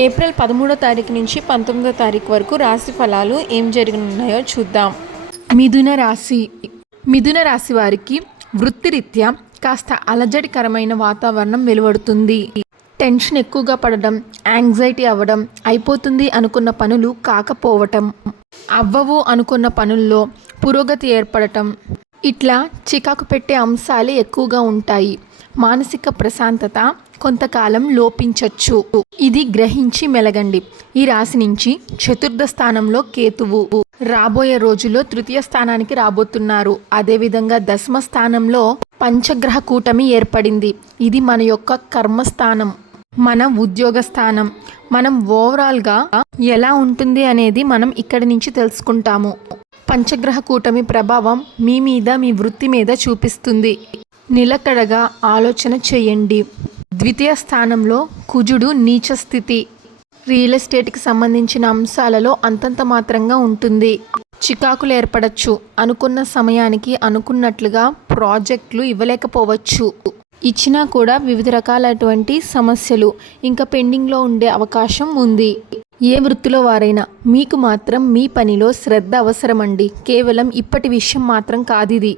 April 13వ తారీఖు నుంచి 19వ తారీఖు వరకు రాశి ఫలాలు ఏం జరగనున్నాయో చూద్దాం. మిథున రాశి వారికి వృత్తిరీత్యా కాస్త అలజడికరమైన వాతావరణం వెలువడుతుంది. టెన్షన్ ఎక్కువగా పడడం, యాంగ్జైటీ అవ్వడం, అయిపోతుంది అనుకున్న పనులు కాకపోవటం, అవ్వవు అనుకున్న పనుల్లో పురోగతి ఏర్పడటం, ఇట్లా చికాకు పెట్టే అంశాలే ఎక్కువగా ఉంటాయి. మానసిక ప్రశాంతత కొంతకాలం లోపించవచ్చు. ఇది గ్రహించి మెలగండి. ఈ రాశి నుంచి చతుర్థ స్థానంలో కేతువు రాబోయే రోజుల్లో తృతీయ స్థానానికి రాబోతున్నారు. అదేవిధంగా దశమ స్థానంలో పంచగ్రహ కూటమి ఏర్పడింది. ఇది మన యొక్క కర్మస్థానం, మన ఉద్యోగ స్థానం. మనం ఓవరాల్గా ఎలా ఉంటుంది అనేది మనం ఇక్కడి నుంచి తెలుసుకుంటాము. పంచగ్రహ కూటమి ప్రభావం మీ మీద, మీ వృత్తి మీద చూపిస్తుంది. నిలకడగా ఆలోచన చేయండి. ద్వితీయ స్థానంలో కుజుడు నీచ స్థితి. రియల్ ఎస్టేట్కి సంబంధించిన అంశాలలో అంతంత మాత్రంగా ఉంటుంది. చికాకులు ఏర్పడచ్చు. అనుకున్న సమయానికి అనుకున్నట్లుగా ప్రాజెక్టులు ఇవ్వలేకపోవచ్చు. ఇచ్చినా కూడా వివిధ రకాలైనటువంటి సమస్యలు ఇంకా పెండింగ్లో ఉండే అవకాశం ఉంది. ఏ వృత్తిలో వారైనా మీకు మాత్రం మీ పనిలో శ్రద్ధ అవసరమండి. కేవలం ఇప్పటి విషయం మాత్రం కాదిది.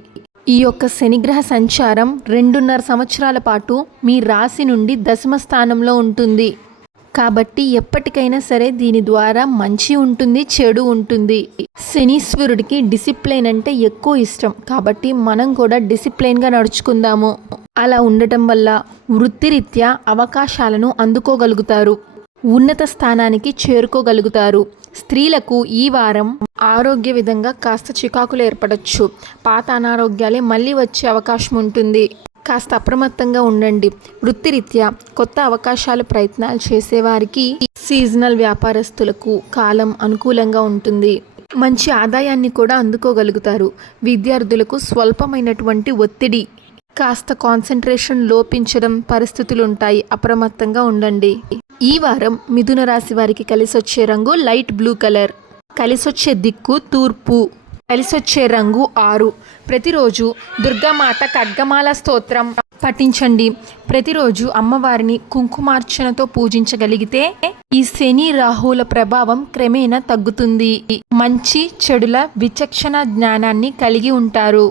ఈ యొక్క శనిగ్రహ సంచారం 2.5 సంవత్సరాల పాటు మీ రాశి నుండి దశమ స్థానంలో ఉంటుంది. కాబట్టి ఎప్పటికైనా సరే దీని ద్వారా మంచి ఉంటుంది, చెడు ఉంటుంది. శనీశ్వరుడికి డిసిప్లైన్ అంటే ఎక్కువ ఇష్టం. కాబట్టి మనం కూడా డిసిప్లైన్గా నడుచుకుందాము. అలా ఉండటం వల్ల వృత్తిరీత్యా అవకాశాలను అందుకోగలుగుతారు, ఉన్నత స్థానానికి చేరుకోగలుగుతారు. స్త్రీలకు ఈ వారం ఆరోగ్య విధంగా కాస్త చికాకులు ఏర్పడచ్చు. పాత అనారోగ్యాలే మళ్ళీ వచ్చే అవకాశం ఉంటుంది. కాస్త అప్రమత్తంగా ఉండండి. వృత్తిరీత్యా కొత్త అవకాశాలు ప్రయత్నాలు చేసేవారికి, సీజనల్ వ్యాపారస్తులకు కాలం అనుకూలంగా ఉంటుంది. మంచి ఆదాయాన్ని కూడా అందుకోగలుగుతారు. విద్యార్థులకు స్వల్పమైనటువంటి ఒత్తిడి, కాస్త కాన్సన్ట్రేషన్ లోపించడం పరిస్థితులు ఉంటాయి. అప్రమత్తంగా ఉండండి. ఈ వారం మిథున రాశి వారికి కలిసొచ్చే రంగు లైట్ బ్లూ కలర్. కలిసొచ్చే దిక్కు తూర్పు. కలిసొచ్చే రంగు 6. ప్రతిరోజు దుర్గామాత ఖడ్గమాల స్తోత్రం పఠించండి. ప్రతిరోజు అమ్మవారిని కుంకుమార్చనతో పూజించగలిగితే ఈ శని రాహుల ప్రభావం క్రమేణా తగ్గుతుంది. మంచి చెడుల విచక్షణ జ్ఞానాన్ని కలిగి ఉంటారు.